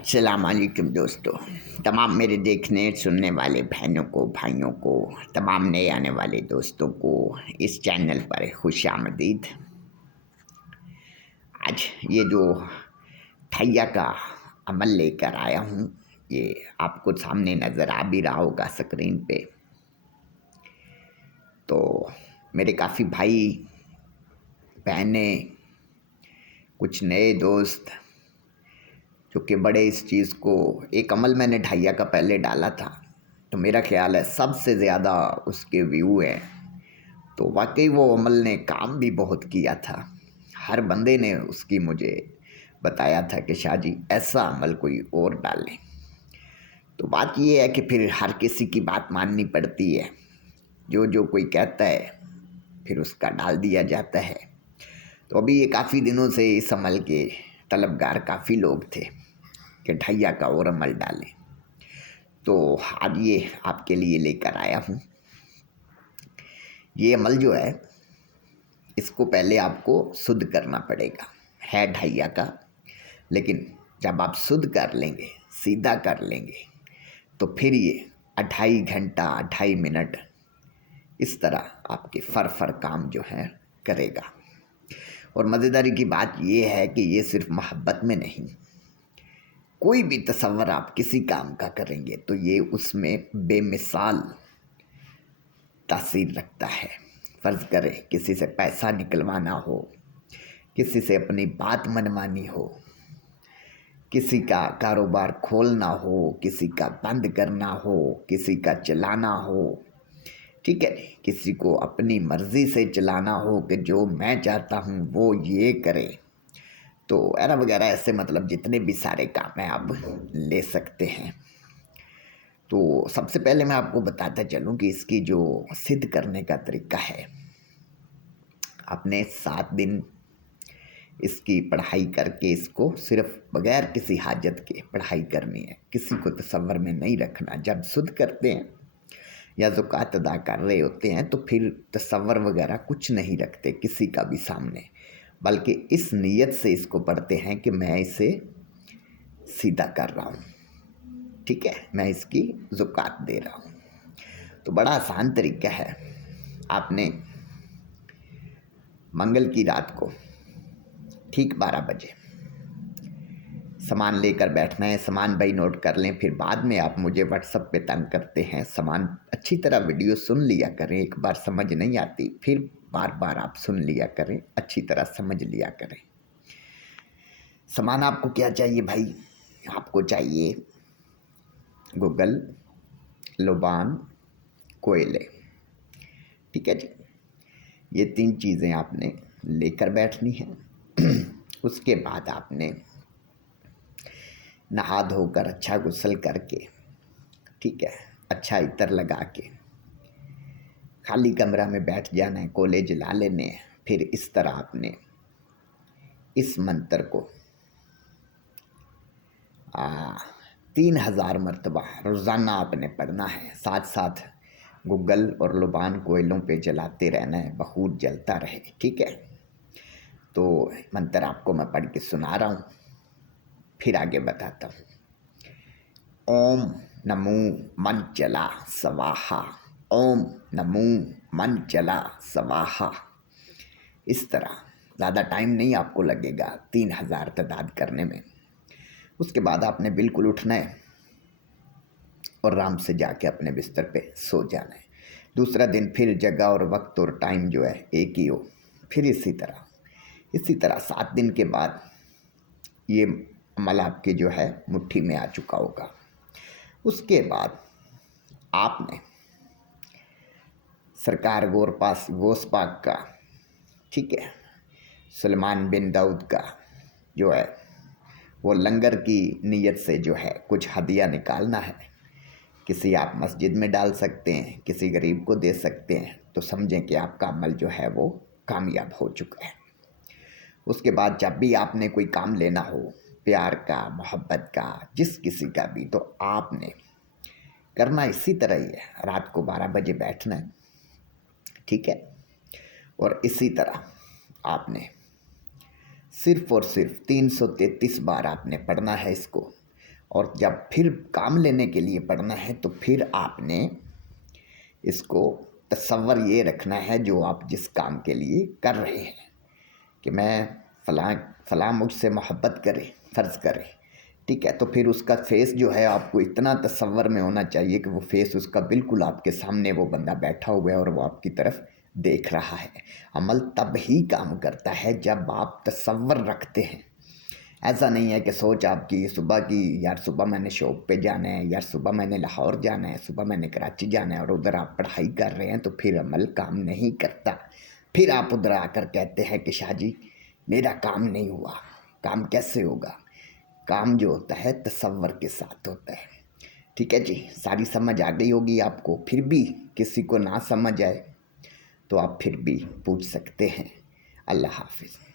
अस्सलाम वालेकुम दोस्तों। तमाम मेरे देखने सुनने वाले बहनों को, भाइयों को, तमाम नए आने वाले दोस्तों को इस चैनल पर खुशामदीद। आज ये जो ठैया का अमल लेकर आया हूँ, ये आपको सामने नज़र आ भी रहा होगा स्क्रीन पे। तो मेरे काफ़ी भाई बहनें, कुछ नए दोस्त जो कि बड़े इस चीज़ को, एक अमल मैंने ढाइया का पहले डाला था, तो मेरा ख्याल है सबसे ज़्यादा उसके व्यू हैं। तो वाकई वो अमल ने काम भी बहुत किया था। हर बंदे ने उसकी मुझे बताया था कि शाह जी ऐसा अमल कोई और डालें। तो बात ये है कि फिर हर किसी की बात माननी पड़ती है। जो जो कोई कहता है फिर उसका डाल दिया जाता है। तो अभी ये काफ़ी दिनों से इस अमल के तलबगार काफ़ी लोग थे कि ढैया का और अमल डालें। तो आज ये आपके लिए लेकर आया हूँ। ये अमल जो है, इसको पहले आपको शुद्ध करना पड़ेगा। है ढैया का, लेकिन जब आप शुद्ध कर लेंगे, सीधा कर लेंगे, तो फिर ये 2.5 घंटा 2.5 मिनट इस तरह आपके फर काम जो है करेगा। और मज़ेदारी की बात ये है कि ये सिर्फ मोहब्बत में नहीं, कोई भी तसव्वुर आप किसी काम का करेंगे तो ये उसमें बेमिसाल तासीर रखता है। फ़र्ज़ करें किसी से पैसा निकलवाना हो, किसी से अपनी बात मनवानी हो, किसी का कारोबार खोलना हो, किसी का बंद करना हो, किसी का चलाना हो, ठीक है, किसी को अपनी मर्ज़ी से चलाना हो कि जो मैं चाहता हूँ वो ये करे, तो एरा वगैरह ऐसे मतलब जितने भी सारे काम हैं आप ले सकते हैं। तो सबसे पहले मैं आपको बताता चलूँ कि इसकी जो सिद्ध करने का तरीका है, आपने 7 दिन इसकी पढ़ाई करके इसको सिर्फ बगैर किसी हाजत के पढ़ाई करनी है। किसी को तसव्वुर में नहीं रखना। जब शुद्ध करते हैं या ज़कात अदा कर रहे होते हैं तो फिर तसव्वुर वगैरह कुछ नहीं रखते किसी का भी सामने, बल्कि इस नीयत से इसको पढ़ते हैं कि मैं इसे सीधा कर रहा हूँ, ठीक है, मैं इसकी ज़कात दे रहा हूँ। तो बड़ा आसान तरीका है। आपने मंगल की रात को ठीक 12 बजे सामान लेकर बैठना है। सामान भाई नोट कर लें, फिर बाद में आप मुझे व्हाट्सएप पे तंग करते हैं। सामान अच्छी तरह वीडियो सुन लिया करें, एक बार समझ नहीं आती फिर बार बार आप सुन लिया करें, अच्छी तरह समझ लिया करें। सामान आपको क्या चाहिए भाई? आपको चाहिए गूगल, लुबान, कोयले, ठीक है जी। ये 3 चीज़ें आपने लेकर बैठनी हैं। उसके बाद आपने नहा धोकर अच्छा गुस्ल करके, ठीक है, अच्छा इत्र लगा के खाली कमरा में बैठ जाना है, कोले जला लेने हैं। फिर इस तरह आपने इस मंत्र को 3000 मरतबा रोज़ाना आपने पढ़ना है। साथ साथ गूगल और लुबान कोयलों पे जलाते रहना है, बखूब जलता रहे, ठीक है। तो मंत्र आपको मैं पढ़ के सुना रहा हूँ, फिर आगे बताता हूँ। ओम नमो मंचला स्वाहा, ओम नमो मंचला स्वाहा। इस तरह ज़्यादा टाइम नहीं आपको लगेगा 3000 तादाद करने में। उसके बाद आपने बिल्कुल उठना है और आराम से जाके अपने बिस्तर पे सो जाना है। दूसरा दिन फिर जगह और वक्त और टाइम जो है एक ही हो। फिर इसी तरह 7 दिन के बाद ये अमल आपके जो है मुट्ठी में आ चुका होगा। उसके बाद आपने सरकार गौस पाक का, ठीक है, सुलेमान बिन दाऊद का जो है वो लंगर की नीयत से जो है कुछ हदिया निकालना है। किसी आप मस्जिद में डाल सकते हैं, किसी गरीब को दे सकते हैं। तो समझें कि आपका अमल जो है वो कामयाब हो चुका है। उसके बाद जब भी आपने कोई काम लेना हो, प्यार का, मोहब्बत का, जिस किसी का भी, तो आपने करना इसी तरह ही है। रात को 12 बजे बैठना है, ठीक है, और इसी तरह आपने सिर्फ़ और सिर्फ 333 बार आपने पढ़ना है इसको। اور جب پھر کام لینے کے لیے پڑھنا ہے تو پھر آپ نے اس کو تصور یہ رکھنا ہے جو آپ جس کام کے لیے کر رہے ہیں کہ میں فلاں مجھ سے محبت کرے، فرض کرے، ٹھیک ہے، تو پھر اس کا فیس جو ہے آپ کو اتنا تصور میں ہونا چاہیے کہ وہ فیس اس کا بالکل آپ کے سامنے وہ بندہ بیٹھا ہوا ہے اور وہ آپ کی طرف دیکھ رہا ہے۔ عمل تب ہی کام کرتا ہے جب آپ تصور رکھتے ہیں۔ ایسا نہیں ہے کہ سوچ آپ کی صبح کی، یار صبح میں نے شاپ پہ جانا ہے، یار صبح میں نے لاہور جانا ہے، صبح میں نے کراچی جانا ہے، اور ادھر آپ پڑھائی کر رہے ہیں تو پھر عمل کام نہیں کرتا۔ پھر آپ ادھر آ کر کہتے ہیں کہ شاہ جی میرا کام نہیں ہوا۔ کام کیسے ہوگا؟ کام جو ہوتا ہے تصور کے ساتھ ہوتا ہے۔ ٹھیک ہے جی، ساری سمجھ آ گئی ہوگی آپ کو۔ پھر بھی کسی کو نہ سمجھ آئے تو آپ پھر بھی پوچھ سکتے ہیں۔ اللہ حافظ۔